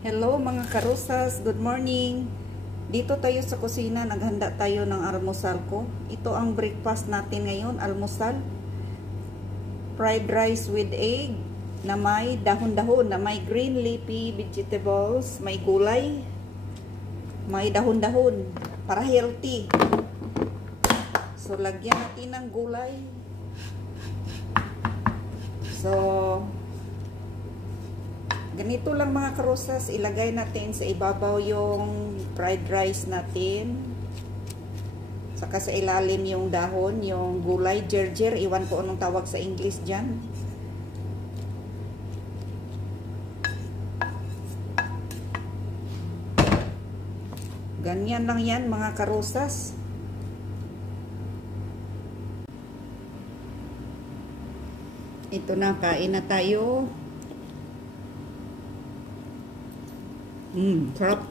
Hello mga karusas, good morning. Dito tayo sa kusina, naghanda tayo ng almusal ko. Ito ang breakfast natin ngayon, almusal. Fried rice with egg na may dahon-dahon, na may green leafy vegetables, may gulay, may dahon-dahon para healthy. So lagyan natin ng gulay. So ganito lang mga karosas, ilagay natin sa ibabaw yung fried rice natin. Saka sa ilalim yung dahon, yung gulay, gerger, iwan ko anong tawag sa English dyan. Ganyan lang yan mga karosas. Ito na, kain na tayo. Sarap.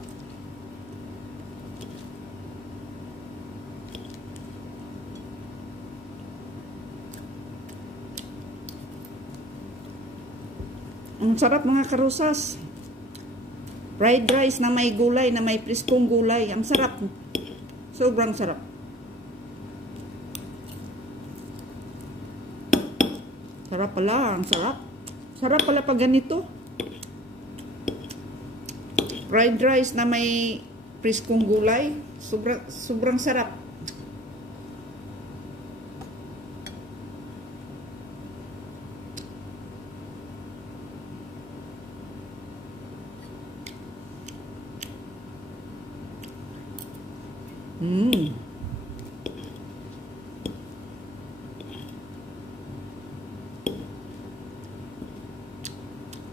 Ang sarap mga karusas. Fried rice na may gulay, na may priskong gulay. Ang sarap. Sobrang sarap. Sarap pala, ang sarap. Sarap pala pag ganito. Fried rice na may priskong gulay, sobrang sarap. Ang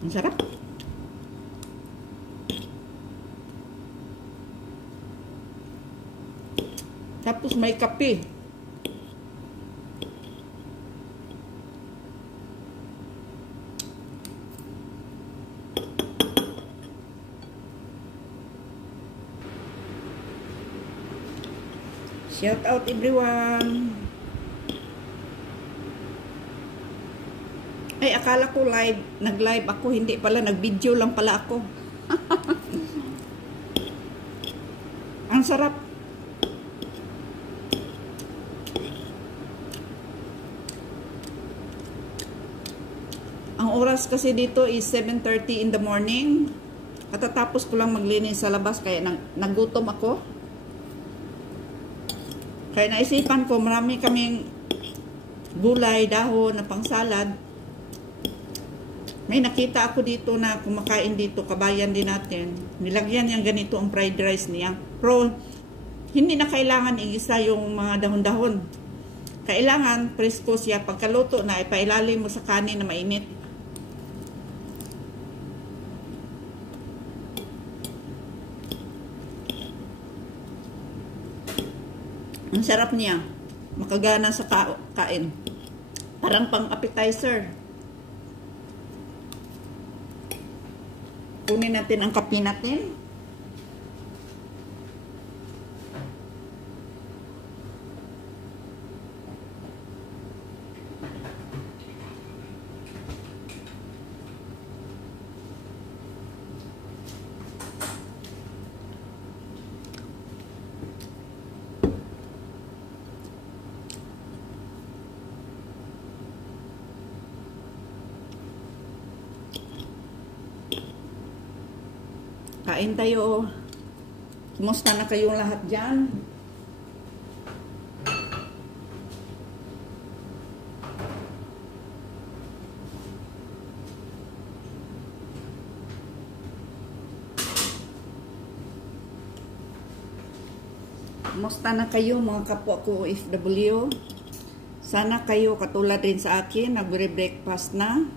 sarap. Tapos may kape. Shout out everyone. Ay, akala ko live, nag-live ako, hindi pala, nag-video lang pala ako. Ang sarap. Ang oras kasi dito is 7:30 in the morning. Katatapos ko lang maglinis sa labas kaya nagutom ako. Kaya naisipan ko marami kaming gulay, dahon na pangsalad. May nakita ako dito na kumakain dito, kabayan din natin. Nilagyan niyang ganito ang fried rice niya. Pero hindi na kailangan igisa yung mga dahon-dahon. Kailangan presko siya. Pagkaluto na, ipailalim mo sa kanin na mainit. Ang sarap niya. Makagana sa kain. Parang pang appetizer. Kunin natin ang kape natin. Kain tayo. Kumusta na kayong lahat dyan? Kumusta na kayo mga kapwa ko OFW? Sana kayo katulad rin sa akin, nagre-breakfast na.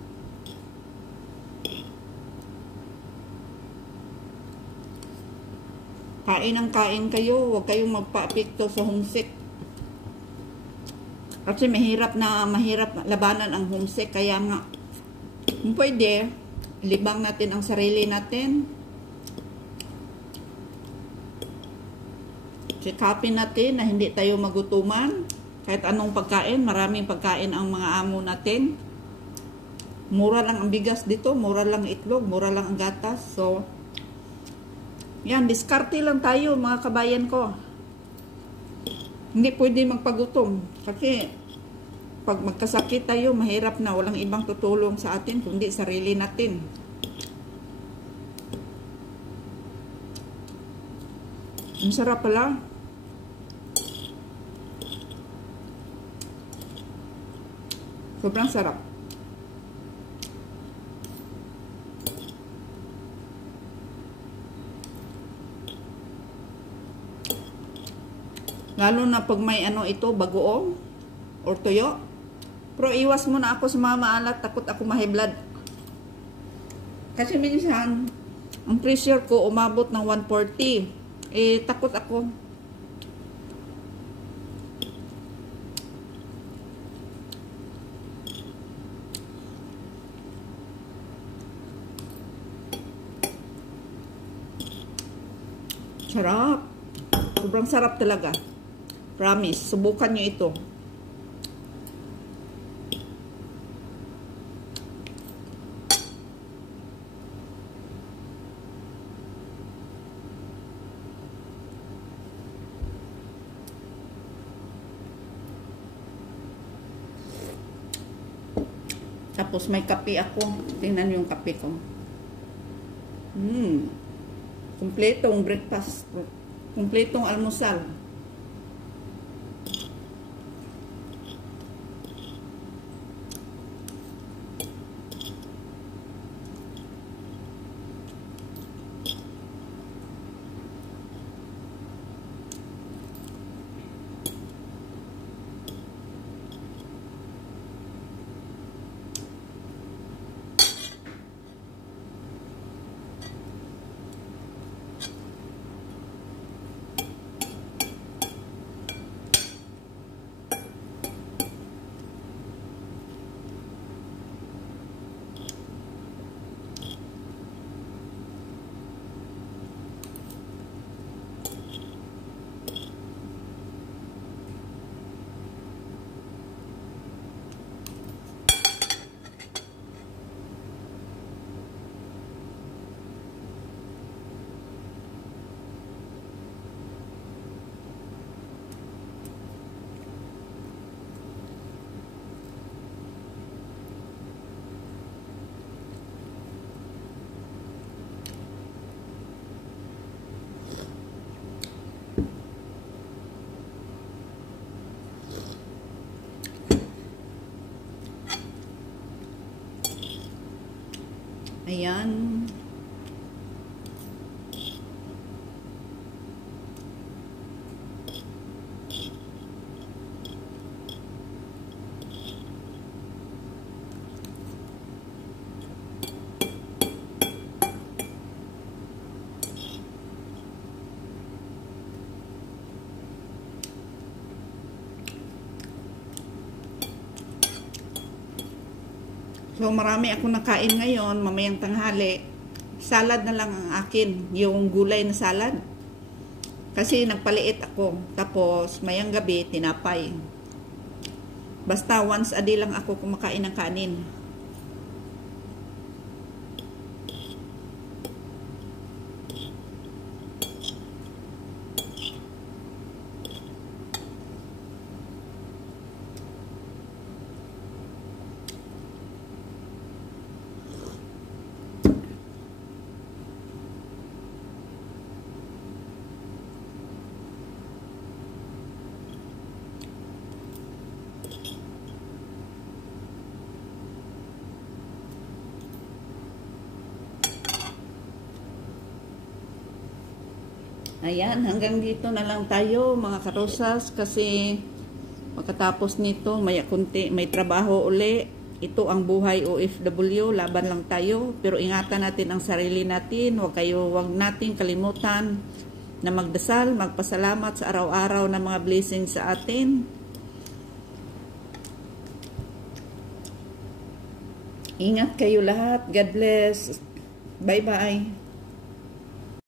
Kain ang kain kayo, huwag kayong magpa-apekto sa homesick. Kasi mahirap labanan ang homesick, kaya nga kung pwede, libang natin ang sarili natin. Sikapin natin na hindi tayo magutuman. Kahit anong pagkain, maraming pagkain ang mga amo natin. Mura lang ang bigas dito, mura lang itlog, mura lang ang gatas. So, Yan, diskarte lang tayo mga kabayan ko. Hindi pwede magpagutom. Kasi pag magkasakit tayo, mahirap na. Walang ibang tutulong sa atin kundi sarili natin. Ang sarap pala. Sobrang sarap. Lalo na pag may ito, bagoong or tuyo. Pero iwas muna ako sa mga maalat, takot ako ma-high blood. Kasi minsan, ang pressure ko umabot ng 140. Takot ako. Sarap. Sobrang sarap talaga. Promise, subukan nyo ito. Tapos may kape ako. Tingnan yung kape ko. Kumpletong breakfast. Kumpletong almusal. Ayan. So, marami ako nakain ngayon, mamayang tanghali. Salad na lang ang akin, yung gulay na salad. Kasi nagpaliit ako. Tapos, mayang gabi, tinapay. Basta once a day lang ako kumakain ng kanin. Ayan, hanggang dito na lang tayo mga karosas kasi pagkatapos nito may trabaho uli. Ito ang buhay OFW, laban lang tayo. Pero ingatan natin ang sarili natin, wag natin kalimutan na magdasal, magpasalamat sa araw-araw na mga blessings sa atin. Ingat kayo lahat. God bless. Bye-bye.